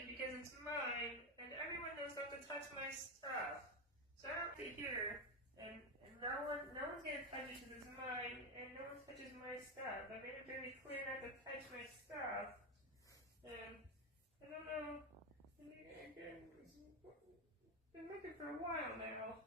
it because it's mine, and everyone knows not to touch my stuff. So I don't stay here, and no one's gonna touch it because it's mine, and no one touches my stuff. I made it very clear not to touch my stuff, and I don't know. I've been looking for a while now.